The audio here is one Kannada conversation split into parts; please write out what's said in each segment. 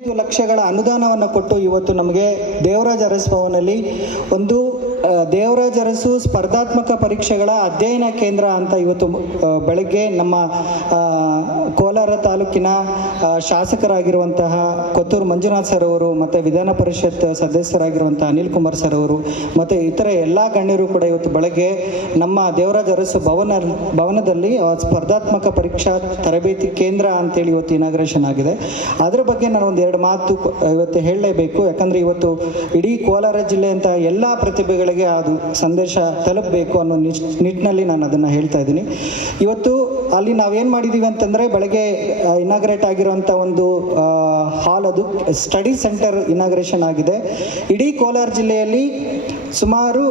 ಲಕ್ಷಗಳ ಅನುದಾನವನ್ನು ಕೊಟ್ಟು ಇವತ್ತು ನಮಗೆ ದೇವರಾಜ ಅರಸು ಭವನಲ್ಲಿ ಒಂದು ದೇವರಾಜ ಅರಸು ಸ್ಪರ್ಧಾತ್ಮಕ ಪರೀಕ್ಷೆಗಳ ಅಧ್ಯಯನ ಕೇಂದ್ರ ಅಂತ ಇವತ್ತು ಬೆಳಗ್ಗೆ ನಮ್ಮ ಕೋಲಾರ ತಾಲೂಕಿನ ಶಾಸಕರಾಗಿರುವಂತಹ ಕೊತ್ತೂರು ಮಂಜುನಾಥ್ ಸರ್ ಅವರು ಮತ್ತು ವಿಧಾನ ಪರಿಷತ್ ಸದಸ್ಯರಾಗಿರುವಂಥ ಅನಿಲ್ ಕುಮಾರ್ ಸರ್ ಅವರು ಮತ್ತು ಇತರ ಎಲ್ಲ ಗಣ್ಯರು ಕೂಡ ಇವತ್ತು ಬೆಳಗ್ಗೆ ನಮ್ಮ ದೇವರಾಜ ಅರಸು ಭವನದಲ್ಲಿ ಸ್ಪರ್ಧಾತ್ಮಕ ಪರೀಕ್ಷಾ ತರಬೇತಿ ಕೇಂದ್ರ ಅಂತೇಳಿ ಇವತ್ತು ಇನಾಗ್ರೇಷನ್ ಆಗಿದೆ. ಅದರ ಬಗ್ಗೆ ನಾನು ಒಂದೆರಡು ಮಾತು ಇವತ್ತು ಹೇಳಲೇಬೇಕು. ಯಾಕಂದರೆ ಇವತ್ತು ಇಡೀ ಕೋಲಾರ ಜಿಲ್ಲೆ ಅಂತ ಎಲ್ಲ ಪ್ರತಿಭೆಗಳಿಗೆ ಅದು ಸಂದೇಶ ತಲುಪಬೇಕು ಅನ್ನೋ ನಿಟ್ಟಿನಲ್ಲಿ ನಾನು ಅದನ್ನು ಹೇಳ್ತಾ ಇದ್ದೀನಿ. ಇವತ್ತು ಅಲ್ಲಿ ನಾವೇನು ಮಾಡಿದ್ದೀವಿ ಅಂತಂದರೆ ಬೆಳಗ್ಗೆ ಇನಾಗ್ರೇಟ್ ಆಗಿರುವಂಥ ಒಂದು ಹಾಲ್, ಅದು ಸ್ಟಡಿ ಸೆಂಟರ್ ಇನಾಗ್ರೇಷನ್ ಆಗಿದೆ. ಇಡೀ ಕೋಲಾರ ಜಿಲ್ಲೆಯಲ್ಲಿ ಸುಮಾರು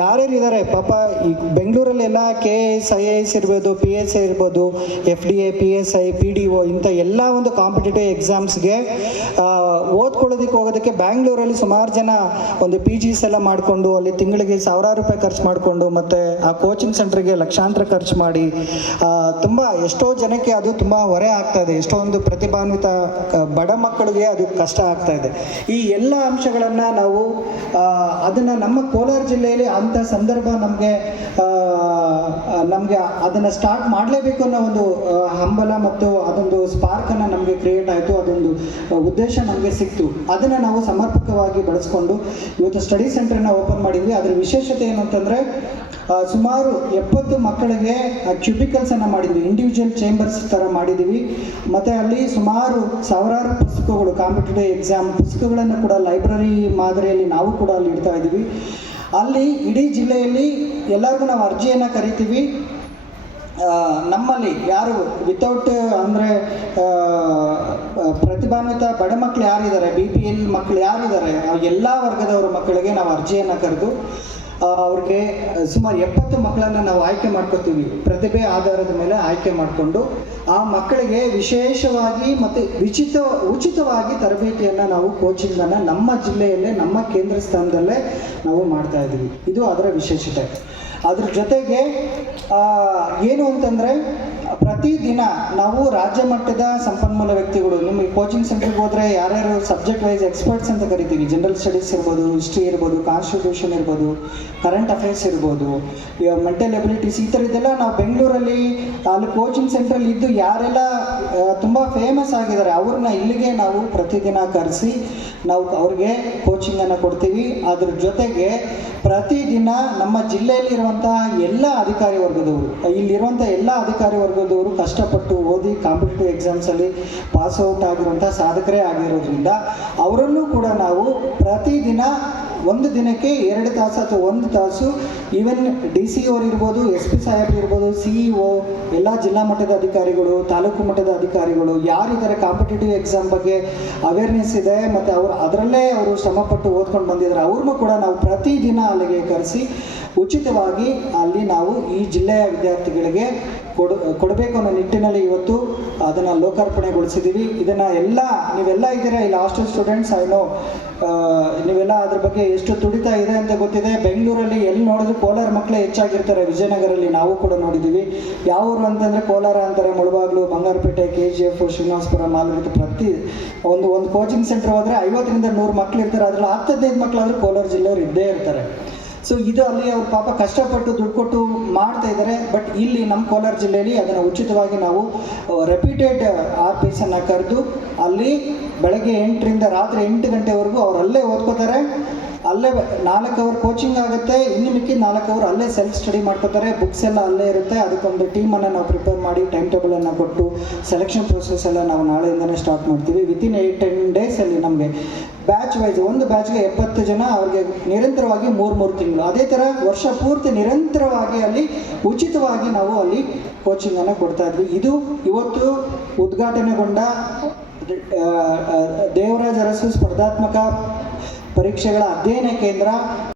ಯಾರ್ಯಾರಿದ್ದಾರೆ ಪಾಪ ಈ ಬೆಂಗಳೂರಲ್ಲೆಲ್ಲ KAS IAS ಇರ್ಬೋದು, PSI ಇರ್ಬೋದು, FDA PSI PDO ಇಂಥ ಎಲ್ಲ ಒಂದು ಕಾಂಪಿಟೇಟಿವ್ ಎಕ್ಸಾಮ್ಸ್ಗೆ ಓದ್ಕೊಳ್ಳೋದಕ್ಕೆ ಹೋಗೋದಕ್ಕೆ ಬ್ಯಾಂಗ್ಳೂರಲ್ಲಿ ಸುಮಾರು ಜನ ಒಂದು PGs ಎಲ್ಲ ಮಾಡಿಕೊಂಡು ಅಲ್ಲಿ ತಿಂಗಳಿಗೆ ಸಾವಿರಾರು ರೂಪಾಯಿ ಖರ್ಚು ಮಾಡಿಕೊಂಡು ಮತ್ತು ಆ ಕೋಚಿಂಗ್ ಸೆಂಟ್ರಿಗೆ ಲಕ್ಷಾಂತರ ಖರ್ಚು ಮಾಡಿ ತುಂಬ ಎಷ್ಟೋ ಜನಕ್ಕೆ ಅದು ತುಂಬ ಹೊರೆ ಆಗ್ತಾ ಇದೆ. ಎಷ್ಟೊಂದು ಪ್ರತಿಭಾನ್ವಿತ ಬಡ ಮಕ್ಕಳಿಗೆ ಅದು ಕಷ್ಟ ಆಗ್ತಾ ಇದೆ. ಈ ಎಲ್ಲ ಅಂಶಗಳನ್ನು ನಾವು ಅದನ್ನು ನಮ್ಮ ಕೋಲಾರ ಜಿಲ್ಲೆಯಲ್ಲಿ ಅಂಥ ಸಂದರ್ಭ ನಮಗೆ ಅದನ್ನು ಸ್ಟಾರ್ಟ್ ಮಾಡಲೇಬೇಕು ಅನ್ನೋ ಒಂದು ಹಂಬಲ ಮತ್ತು ಅದೊಂದು ಸ್ಪಾರ್ಕನ್ನು ನಮಗೆ ಕ್ರಿಯೇಟ್ ಆಯಿತು. ಅದೊಂದು ಉದ್ದೇಶ ನಮಗೆ ಸಿಕ್ತು. ಅದನ್ನು ನಾವು ಸಮರ್ಪಕವಾಗಿ ಬಳಸ್ಕೊಂಡು ಇವತ್ತು ಸ್ಟಡಿ ಸೆಂಟರ್ನ ಓಪನ್ ಮಾಡಿದ್ವಿ. ಅದರ ವಿಶೇಷತೆ ಏನು ಅಂತಂದರೆ ಸುಮಾರು 70 ಮಕ್ಕಳಿಗೆ ಕ್ಯೂಬಿಕಲ್ಸನ್ನು ಮಾಡಿದ್ವಿ, ಇಂಡಿವಿಜುವಲ್ ಚೇಂಬರ್ಸ್ ಥರ ಮಾಡಿದ್ದೀವಿ. ಮತ್ತು ಅಲ್ಲಿ ಸುಮಾರು ಸಾವಿರಾರು ಪುಸ್ತಕಗಳು, ಕಾಂಪಿಟೇಟಿವ್ ಎಕ್ಸಾಮ್ ಪುಸ್ತಕಗಳನ್ನು ಕೂಡ ಲೈಬ್ರರಿ ಮಾದರಿಯಲ್ಲಿ ನಾವು ಕೂಡ ಅಲ್ಲಿ ಇಡ್ತಾ ಇದ್ದೀವಿ. ಅಲ್ಲಿ ಇಡೀ ಜಿಲ್ಲೆಯಲ್ಲಿ ಎಲ್ಲರಿಗೂ ನಾವು ಅರ್ಜಿಯನ್ನು ಕರಿತೀವಿ. ನಮ್ಮಲ್ಲಿ ಯಾರು ವಿತೌಟ್ ಅಂದರೆ ಪ್ರತಿಭಾನ್ವಿತ ಬಡ ಮಕ್ಕಳು ಯಾರಿದ್ದಾರೆ, BPL ಮಕ್ಕಳು ಯಾರಿದ್ದಾರೆ, ಎಲ್ಲ ವರ್ಗದವರ ಮಕ್ಕಳಿಗೆ ನಾವು ಅರ್ಜಿಯನ್ನು ಕರೆದು ಅವ್ರಿಗೆ ಸುಮಾರು 70 ಮಕ್ಕಳನ್ನು ನಾವು ಆಯ್ಕೆ ಮಾಡ್ಕೋತೀವಿ. ಪ್ರತಿಭೆ ಆಧಾರದ ಮೇಲೆ ಆಯ್ಕೆ ಮಾಡಿಕೊಂಡು ಆ ಮಕ್ಕಳಿಗೆ ವಿಶೇಷವಾಗಿ ಮತ್ತು ಉಚಿತವಾಗಿ ತರಬೇತಿಯನ್ನು ನಾವು ಕೋಚಿಂಗನ್ನು ನಮ್ಮ ಜಿಲ್ಲೆಯಲ್ಲೇ ನಮ್ಮ ಕೇಂದ್ರ ಸ್ಥಾನದಲ್ಲೇ ನಾವು ಮಾಡ್ತಾ ಇದ್ದೀವಿ. ಇದು ಅದರ ವಿಶೇಷತೆ. ಅದ್ರ ಜೊತೆಗೆ ಏನು ಅಂತಂದರೆ ಪ್ರತಿದಿನ ನಾವು ರಾಜ್ಯ ಮಟ್ಟದ ಸಂಪನ್ಮೂಲ ವ್ಯಕ್ತಿಗಳು, ನಿಮಗೆ ಕೋಚಿಂಗ್ ಸೆಂಟ್ರಿಗೆ ಹೋದರೆ ಯಾರ್ಯಾರು ಸಬ್ಜೆಕ್ಟ್ ವೈಸ್ ಎಕ್ಸ್ಪರ್ಟ್ಸ್ ಅಂತ ಕರಿತೀವಿ, ಜನರಲ್ ಸ್ಟಡೀಸ್ ಇರ್ಬೋದು, ಹಿಸ್ಟ್ರಿ ಇರ್ಬೋದು, ಕಾನ್ಸ್ಟಿಟ್ಯೂಷನ್ ಇರ್ಬೋದು, ಕರೆಂಟ್ ಅಫೇರ್ಸ್ ಇರ್ಬೋದು, ಮೆಂಟಲ್ ಎಬಿಲಿಟೀಸ್, ಈ ಥರದ್ದೆಲ್ಲ ನಾವು ಬೆಂಗಳೂರಲ್ಲಿ ಅಲ್ಲಿ ಕೋಚಿಂಗ್ ಸೆಂಟ್ರಲ್ಲಿ ಇದ್ದು ಯಾರೆಲ್ಲ ತುಂಬ ಫೇಮಸ್ ಆಗಿದ್ದಾರೆ ಅವ್ರನ್ನ ಇಲ್ಲಿಗೆ ನಾವು ಪ್ರತಿದಿನ ಕರೆಸಿ ನಾವು ಅವ್ರಿಗೆ ಕೋಚಿಂಗನ್ನು ಕೊಡ್ತೀವಿ. ಅದ್ರ ಜೊತೆಗೆ ಪ್ರತಿದಿನ ನಮ್ಮ ಜಿಲ್ಲೆಯಲ್ಲಿರುವಂತಹ ಎಲ್ಲ ಅಧಿಕಾರಿ ವರ್ಗದವರು, ಇಲ್ಲಿರುವಂಥ ಎಲ್ಲ ಅಧಿಕಾರಿ ವರ್ಗದವರು ಕಷ್ಟಪಟ್ಟು ಓದಿ ಕಾಂಪಿಟೇಟಿವ್ ಎಕ್ಸಾಮ್ಸಲ್ಲಿ ಪಾಸ್ಔಟ್ ಆಗಿರುವಂಥ ಸಾಧಕರೇ ಆಗಿರೋದ್ರಿಂದ ಅವರಲ್ಲೂ ಕೂಡ ನಾವು ಪ್ರತಿದಿನ ಒಂದು ದಿನಕ್ಕೆ 2 ತಾಸು ಅಥವಾ 1 ತಾಸು ಈವನ್ DC ಅವರು ಇರ್ಬೋದು, SP ಸಾಹೇಬ್ ಇರ್ಬೋದು, CEO, ಎಲ್ಲ ಜಿಲ್ಲಾ ಮಟ್ಟದ ಅಧಿಕಾರಿಗಳು, ತಾಲೂಕು ಮಟ್ಟದ ಅಧಿಕಾರಿಗಳು ಯಾರಿದ್ದಾರೆ ಕಾಂಪಿಟೇಟಿವ್ ಎಕ್ಸಾಮ್ ಬಗ್ಗೆ ಅವೇರ್ನೆಸ್ ಇದೆ ಮತ್ತು ಅದರಲ್ಲೇ ಅವರು ಶ್ರಮಪಟ್ಟು ಓದ್ಕೊಂಡು ಬಂದಿದ್ದಾರೆ, ಅವ್ರನ್ನೂ ಕೂಡ ನಾವು ಪ್ರತಿದಿನ ಅಲ್ಲಿಗೆ ಕರೆಸಿ ಉಚಿತವಾಗಿ ಅಲ್ಲಿ ನಾವು ಈ ಜಿಲ್ಲೆಯ ವಿದ್ಯಾರ್ಥಿಗಳಿಗೆ ಕೊಡಬೇಕು ಅನ್ನೋ ನಿಟ್ಟಿನಲ್ಲಿ ಇವತ್ತು ಅದನ್ನು ಲೋಕಾರ್ಪಣೆಗೊಳಿಸಿದ್ದೀವಿ. ಇದನ್ನು ನೀವೆಲ್ಲ ಇದ್ದೀರಾ ಇಲ್ಲಿ ಹಾಸ್ಟೆಲ್ ಸ್ಟೂಡೆಂಟ್ಸ್, ನೀವೆಲ್ಲ ಅದ್ರ ಬಗ್ಗೆ ಎಷ್ಟು ತುಡಿತಾ ಇದೆ ಅಂತ ಗೊತ್ತಿದೆ. ಬೆಂಗಳೂರಲ್ಲಿ ಎಲ್ಲಿ ನೋಡಿದ್ರು ಕೋಲಾರ ಮಕ್ಕಳೇ ಹೆಚ್ಚಾಗಿರ್ತಾರೆ. ವಿಜಯನಗರಲ್ಲಿ ನಾವು ಕೂಡ ನೋಡಿದ್ದೀವಿ. ಯಾವ ಊರು ಅಂತಂದರೆ ಕೋಲಾರ ಅಂತಾರೆ, ಮುಳಬಾಗ್ಲು, ಬಂಗಾರಪೇಟೆ, KGF, ಶ್ರೀನಿವಾಸಪುರ, ಮಾಲೂರು, ಪ್ರತಿ ಒಂದು ಕೋಚಿಂಗ್ ಸೆಂಟರ್ ಹೋದರೆ 50ರಿಂದ 100 ಮಕ್ಕಳು ಇರ್ತಾರೆ. ಅದರಲ್ಲಿ 10-15 ಮಕ್ಕಳಾದರೂ ಕೋಲಾರ ಜಿಲ್ಲೆಯವರು ಇದ್ದೇ ಇರ್ತಾರೆ. ಸೊ ಇದು ಅಲ್ಲಿ ಅವ್ರು ಪಾಪ ಕಷ್ಟಪಟ್ಟು ದುಡ್ಡು ಕೊಟ್ಟು ಮಾಡ್ತಾ ಇದ್ದಾರೆ. ಬಟ್ ಇಲ್ಲಿ ನಮ್ಮ ಕೋಲಾರ ಜಿಲ್ಲೆಯಲ್ಲಿ ಅದನ್ನು ಉಚಿತವಾಗಿ ನಾವು ರೆಪ್ಯೂಟೆಡ್ RPSನ್ನು ಕರೆದು ಅಲ್ಲಿ ಬೆಳಗ್ಗೆ 8ರಿಂದ ರಾತ್ರಿ 8 ಗಂಟೆವರೆಗೂ ಅವ್ರು ಅಲ್ಲೇ ಓದ್ಕೋತಾರೆ. ಅಲ್ಲೇ 4 ಅವರ್ ಕೋಚಿಂಗ್ ಆಗುತ್ತೆ, ಇನ್ನು ಮಿಕ್ಕಿದ 4 ಅವರ್ ಅಲ್ಲೇ ಸೆಲ್ಫ್ ಸ್ಟಡಿ ಮಾಡ್ಕೋತಾರೆ. ಬುಕ್ಸ್ ಎಲ್ಲ ಅಲ್ಲೇ ಇರುತ್ತೆ. ಅದಕ್ಕೊಂದು ಟೀಮನ್ನು ನಾವು ಪ್ರಿಪೇರ್ ಮಾಡಿ ಟೈಮ್ ಟೇಬಲನ್ನು ಕೊಟ್ಟು ಸೆಲೆಕ್ಷನ್ ಪ್ರೊಸೆಸ್ ಎಲ್ಲ ನಾವು ನಾಳೆಯಿಂದನೇ ಸ್ಟಾರ್ಟ್ ಮಾಡ್ತೀವಿ. ವಿತಿನ್ 8-10 ಡೇಸಲ್ಲಿ ನಮಗೆ ಬ್ಯಾಚ್ ವೈಸ್ ಒಂದು ಬ್ಯಾಚ್ಗೆ 70 ಜನ, ಅವ್ರಿಗೆ ನಿರಂತರವಾಗಿ 3 ತಿಂಗಳು, ಅದೇ ಥರ ವರ್ಷ ಪೂರ್ತಿ ನಿರಂತರವಾಗಿ ಅಲ್ಲಿ ಉಚಿತವಾಗಿ ನಾವು ಅಲ್ಲಿ ಕೋಚಿಂಗನ್ನು ಕೊಡ್ತಾ ಇದ್ವಿ. ಇದು ಇವತ್ತು ಉದ್ಘಾಟನೆಗೊಂಡ ದೇವರಾಜ ಅರಸು ಸ್ಪರ್ಧಾತ್ಮಕ ಪರೀಕ್ಷೆಗಳ ಅಧ್ಯಯನ ಕೇಂದ್ರ